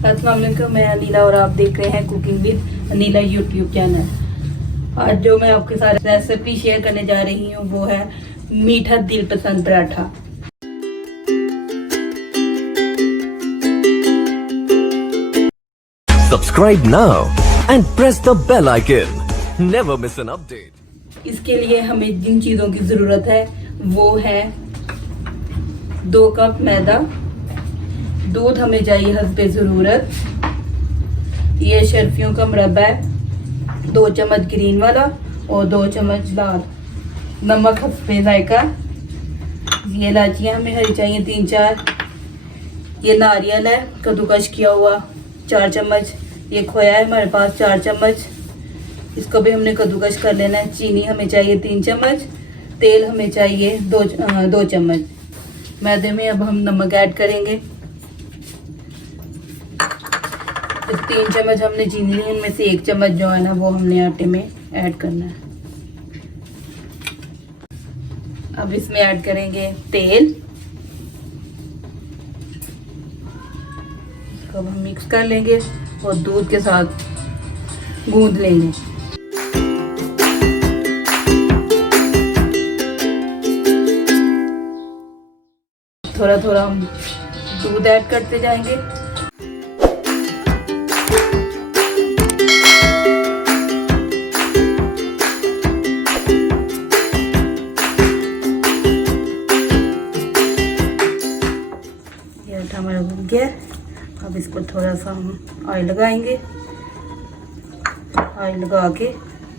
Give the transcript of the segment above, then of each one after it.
अस्सलाम वालेकुम, मैं अनीला और आप देख रहे हैं cooking with Anila YouTube channel. आज जो मैं आपके साथ रेसिपी शेयर करने जा रही हूँ वो है मीठा दिल पसंद paratha. Subscribe now and press the bell icon. Never miss an update. इसके लिए हमें जिन चीज़ों की ज़रूरत है वो है 2 कप मैदा, दूध हमें चाहिए हस्बे ज़रूरत, ये शर्फियों का मुरब्बा है, 2 चम्मच ग्रीन वाला और 2 चम्मच लाल, नमक हस्बे जायका, ये इलायचियाँ हमें हरी चाहिए 3-4, ये नारियल है कद्दूकश किया हुआ 4 चम्मच, ये खोया है हमारे पास 4 चम्मच, इसको भी हमने कद्दूकश कर लेना है। चीनी हमें चाहिए 3 चम्मच, तेल हमें चाहिए 2 चम्मच। मैदे में अब हम नमक ऐड करेंगे। 3 चम्मच हमने चीनी ली, उनमें से 1 चम्मच जो है ना वो हमने आटे में ऐड करना है। अब इसमें ऐड करेंगे तेल, इसको हम मिक्स कर लेंगे और दूध के साथ गूंद लेंगे। थोड़ा थोड़ा हम दूध ऐड करते जाएंगे। ये आटा हमारा भून गया। अब इसको थोड़ा सा हम ऑयल लगाएंगे। ऑयल लगा के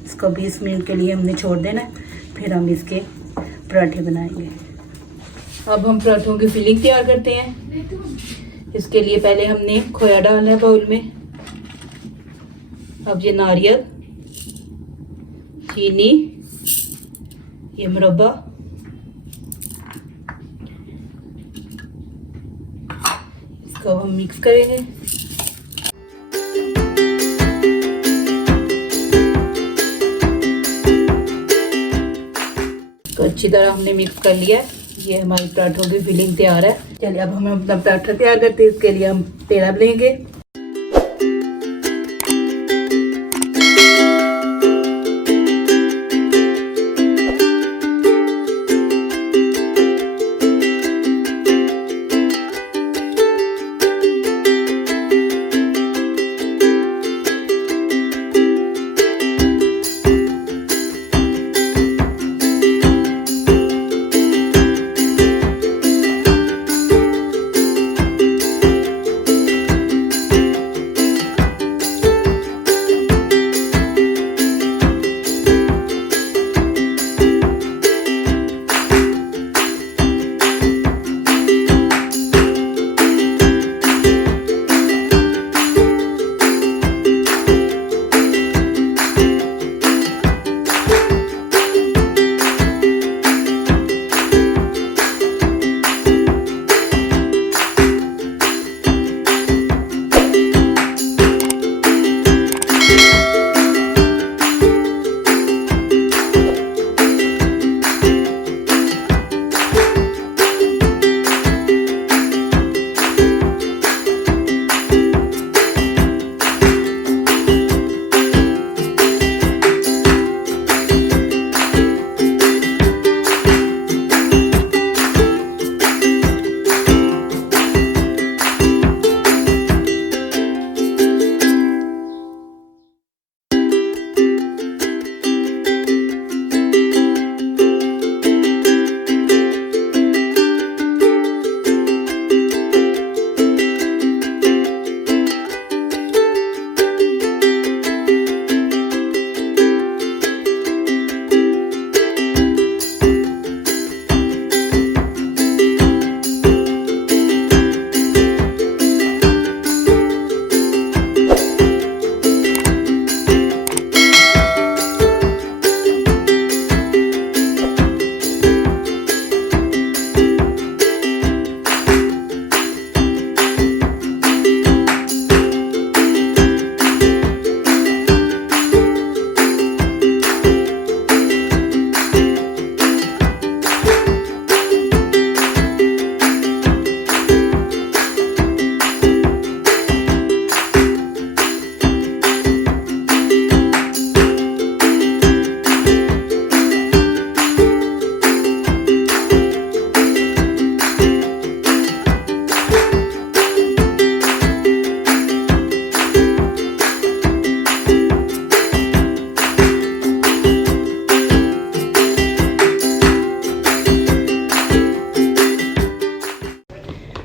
इसको 20 मिनट के लिए हमने छोड़ देना है, फिर हम इसके पराठे बनाएंगे। अब हम पराठों की फिलिंग तैयार करते हैं। इसके लिए पहले हमने खोया डालना है बाउल में। अब ये नारियल, चीनी, ये मुरब्बा, इसको हम मिक्स करेंगे। तो अच्छी तरह हमने मिक्स कर लिया है। ये हमारी पराठों की फिलिंग तैयार है। चलिए अब हम अपना पराठा तैयार करते हैं। इसके लिए हम पेड़ा लेंगे।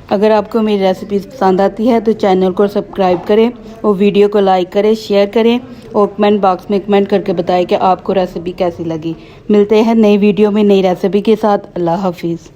अगर आपको मेरी रेसिपीज़ पसंद आती है तो चैनल को सब्सक्राइब करें और वीडियो को लाइक करें, शेयर करें और कमेंट बॉक्स में कमेंट करके बताएं कि आपको रेसिपी कैसी लगी। मिलते हैं नई वीडियो में नई रेसिपी के साथ। अल्लाह हाफिज़।